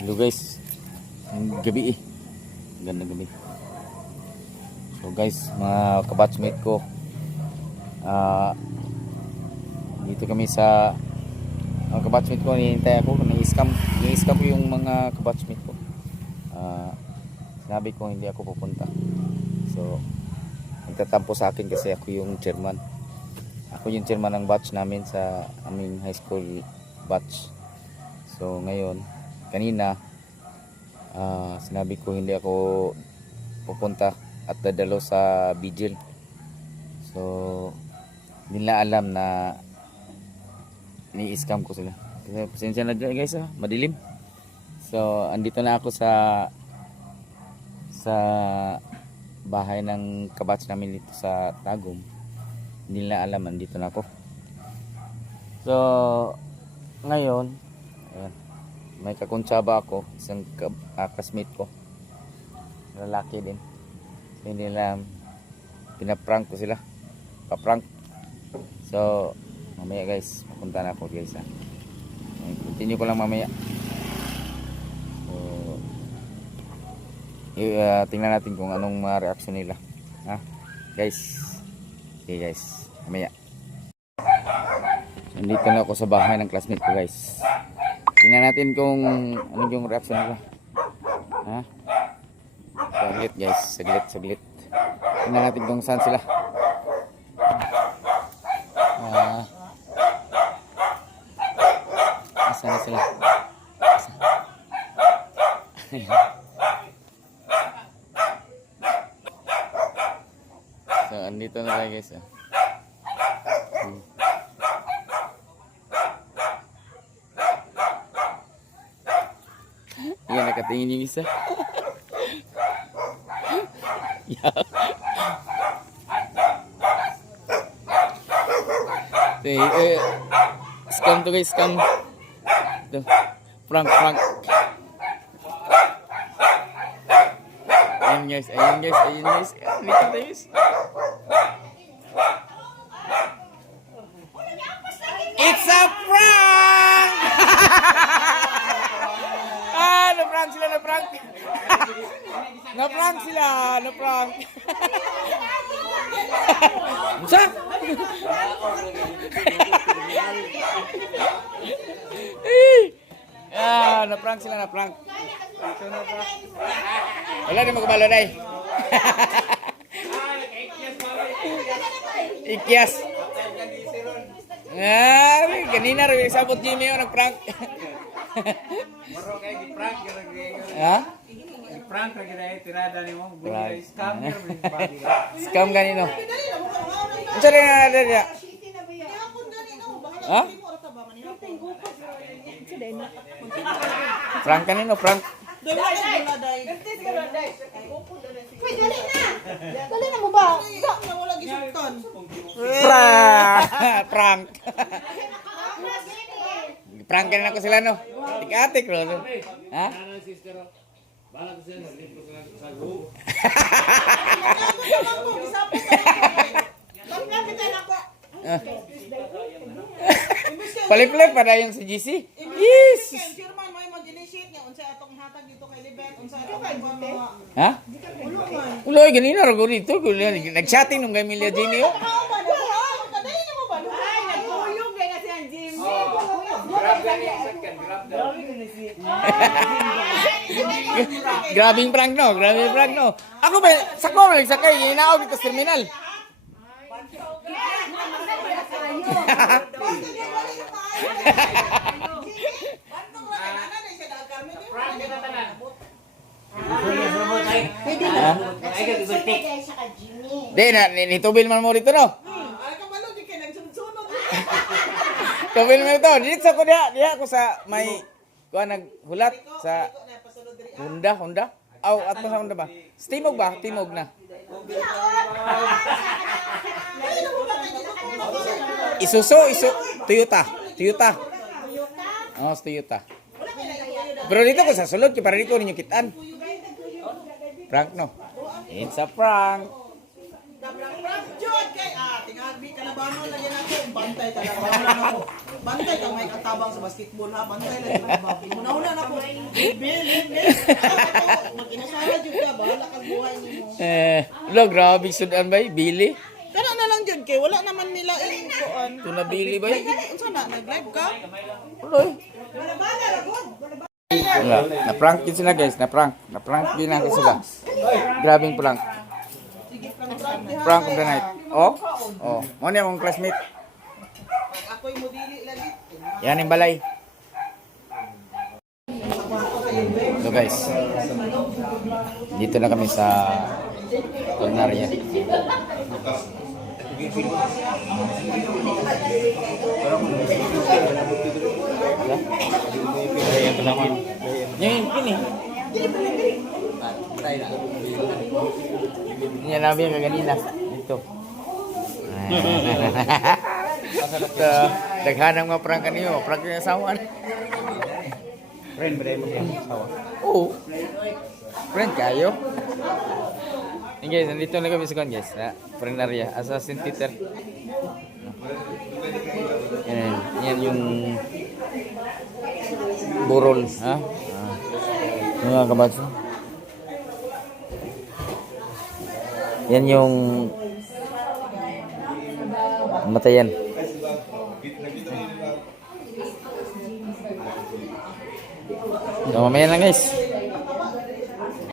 Hello guys, ang gabi ganda gabi. So guys, mga kabatchmate ko, dito kami sa mga kabatchmate ko, hinihintay ako, ni-scam ko yung mga kabatchmate ko. Sinabi ko hindi ako pupunta. So nagtatampo sa akin kasi ako yung chairman. Ako yung chairman ng batch namin sa aming high school batch. So ngayon, kanina sinabi ko hindi ako pupunta at dadalo sa vigil. So hindi na alam na ni-scam ko sila. Kasi pasensya na guys, madilim. So andito na ako sa bahay ng kabatch namin dito sa Tagum. Hindi na alam, andito na ako. So ngayon, ayan, may kakuntsaba ako, isang classmate ko, lalaki din. So hindi lang, pinaprank ko sila, paprank. So mamaya guys, papunta na ako guys, continue ko lang mamaya. So tingnan natin kung anong mga reaction nila, guys. Okay guys, mamaya. So, nandito na ako sa bahay ng classmate ko guys. Tingnan natin kung ano yung reaction nila. Saglit guys, saglit. Tingnan natin kung saan sila. Saan na sila? So, andito na tayo guys. Yan, nakatingin yung isa. Scam to guys, scam. Ito, prank. Ayan guys. Dito guys. It's a prank! Na-prank sila. Na-prank. Musa? Na-prank sila. Wala din magkabalo na Ikyas. Ganina rin sabot Jimmy yung nag-prank. Maro kay gi-prank Gi-prank ra gid tirada nimo. Scam gyud body. Scam ganino. Unsa rin na dira? Prank kanino, prank. Dali na mo ba? Wala gisugton. Prank. Prank kan ako sila no. Tik-atik ro. Bala ko sila dito sa go. Palip-palip pada yung si GC. Yes. Chairman may mag-initiate nga unsa atong hatag dito kay Libet, unsa Uloy ganina ra go dito. Nag-chatting nung kay Milia Jenny. Grabing prank no. Ako ba sakto lang sakay inaog dito sa terminal. Nitubil man mo dito no. Tubil mo ito. Dito ko diha ako sa may kuha naghulat sa Honda. At sa Honda ba? Timog na. Toyota. Oh, Toyota. Pero dito ko sa sulod para dito ninyo kitaan. Prank no. It's a prank. Tingabi ka na ba mo lagyan ako bantay talaga ako. Bantay ka may katabang sa basketball ha. Bantay lang ako. Una na ako. Mag-inasara dyan ka, bahala kang buhay niyo mo. Lo, grabe sudan ba? Bili? Kana na lang dyan kay, wala naman nila yung kuan. Ito na bili ba? Unsa na, nag-live ka? Uloy. Wala. Na-prank din sila guys. Na-prank din natin sila. Grabing prank. Prank of the night. Oh? Oh. Mo niya akong classmate. Ako'y mudili lagi. Yan yung balay. So guys. Dito na kami sa Tornaria. Yung ini. Yan namin yung kaganina. Dito. Daghanang mga prank kanyo. Prank yung asawa. Friend, ba mo yung asawa? Oo. Friend kayo. Hey guys, nandito na kami sa kan guys. Friend area. Assassin Peter. Yan yung burol. Ha? Yung mga kabatso. Yan yung matayan. So, mamaya lang guys.